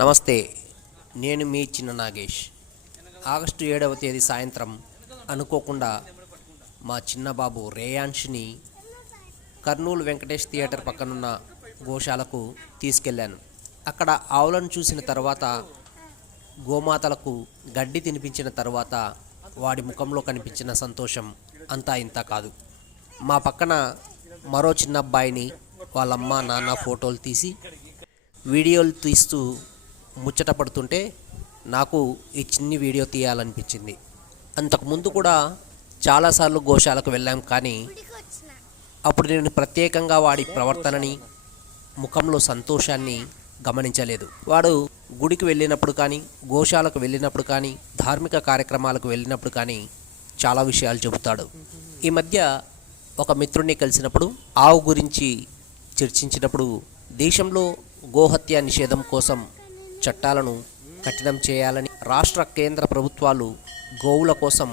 నమస్తే, నేను మీ చిన్న నాగేష్. ఆగస్టు 7వ తేదీ సాయంత్రం అనుకోకుండా మా చిన్నబాబు రేయాన్ష్ని కర్నూలు వెంకటేష్ థియేటర్ పక్కనున్న గోశాలకు తీసుకెళ్ళాను. అక్కడ ఆవులను చూసిన తర్వాత, గోమాతలకు గడ్డి తినిపించిన తర్వాత వాడి ముఖంలో కనిపించిన సంతోషం అంతా ఇంత కాదు. మా పక్కన మరో చిన్న అబ్బాయిని వాళ్ళమ్మ నాన్న ఫోటోలు తీసి వీడియోలు తీస్తూ ముచ్చట పడుతుంటే నాకు ఈ చిన్ని వీడియో తీయాలనిపించింది. అంతకుముందు కూడా చాలాసార్లు గోశాలకు వెళ్ళాం, కానీ అప్పుడు నేను ప్రత్యేకంగా వాడి ప్రవర్తనని, ముఖంలో సంతోషాన్ని గమనించలేదు. వాడు గుడికి వెళ్ళినప్పుడు కానీ, గోశాలకు వెళ్ళినప్పుడు కానీ, ధార్మిక కార్యక్రమాలకు వెళ్ళినప్పుడు కానీ చాలా విషయాలు చెబుతాడు. ఈ మధ్య ఒక మిత్రుడిని కలిసినప్పుడు ఆవు గురించి చర్చించినప్పుడు దేశంలో గోహత్య నిషేధం కోసం చట్టాలను కఠినం చేయాలని, రాష్ట్ర కేంద్ర ప్రభుత్వాలు గోవుల కోసం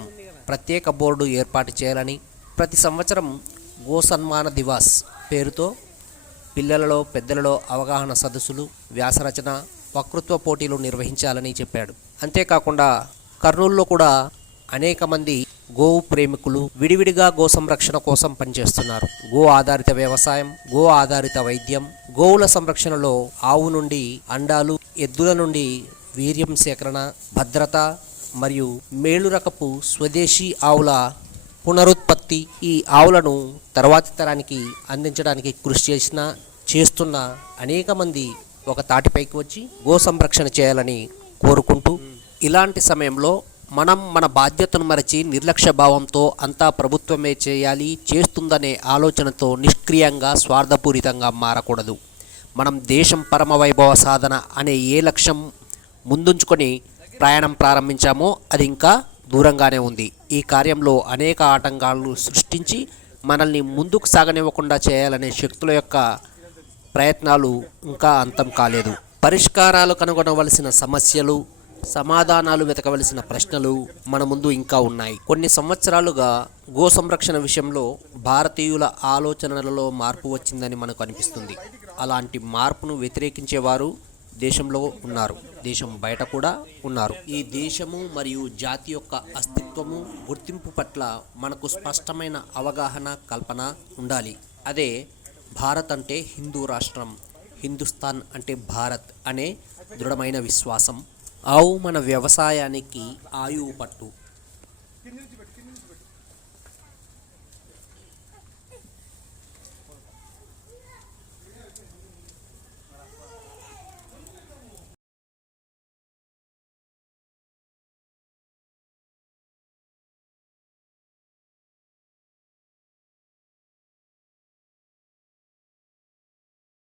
ప్రత్యేక బోర్డు ఏర్పాటు చేయాలని, ప్రతి సంవత్సరం గో సన్మాన దివాస్ పేరుతో పిల్లలలో పెద్దలలో అవగాహన సదస్సులు, వ్యాసరచన, వక్తృత్వ పోటీలు నిర్వహించాలని చెప్పాడు. అంతేకాకుండా కర్నూలులో కూడా అనేక మంది గోవు ప్రేమికులు విడివిడిగా గో సంరక్షణ కోసం పనిచేస్తున్నారు. గో ఆధారిత వ్యవసాయం, గో ఆధారిత వైద్యం, గోవుల సంరక్షణలో ఆవు నుండి అండాలు, ఎద్దుల నుండి వీర్యం సేకరణ, భద్రత మరియు మేలు రకపు స్వదేశీ ఆవుల పునరుత్పత్తి, ఈ ఆవులను తర్వాతి తరానికి అందించడానికి కృషి చేస్తున్న అనేక మంది ఒక తాటిపైకి వచ్చి గో సంరక్షణ చేయాలని కోరుకుంటూ, ఇలాంటి సమయంలో మనం మన బాధ్యతను మరచి నిర్లక్ష్య భావంతో అంతా ప్రభుత్వమే చేయాలి, చేస్తుందనే ఆలోచనతో నిష్క్రియంగా స్వార్థపూరితంగా మారకూడదు. మనం దేశం పరమ వైభవ సాధన అనే ఏ లక్ష్యం ముందుంచుకొని ప్రయాణం ప్రారంభించామో అది ఇంకా దూరంగానే ఉంది. ఈ కార్యంలో అనేక ఆటంకాలను సృష్టించి మనల్ని ముందుకు సాగనివ్వకుండా చేయాలనే శక్తుల యొక్క ప్రయత్నాలు ఇంకా అంతం కాలేదు. పరిష్కారాలు కనుగొనవలసిన సమస్యలు, సమాధానాలు వెతకవలసిన ప్రశ్నలు మన ముందు ఇంకా ఉన్నాయి. కొన్ని సంవత్సరాలుగా గో సంరక్షణ విషయంలో భారతీయుల ఆలోచనలలో మార్పు వచ్చిందని మనకు అనిపిస్తుంది. అలాంటి మార్పును వ్యతిరేకించేవారు దేశంలో ఉన్నారు, దేశం బయట కూడా ఉన్నారు. ఈ దేశము మరియు జాతి యొక్క అస్తిత్వము, గుర్తింపు పట్ల మనకు స్పష్టమైన అవగాహన, కల్పన ఉండాలి. అదే భారత్ అంటే హిందూ రాష్ట్రం, హిందుస్థాన్ అంటే భారత్ అనే దృఢమైన విశ్వాసం. ఆవు మన వ్యవసాయానికి ఆయువు పట్టు.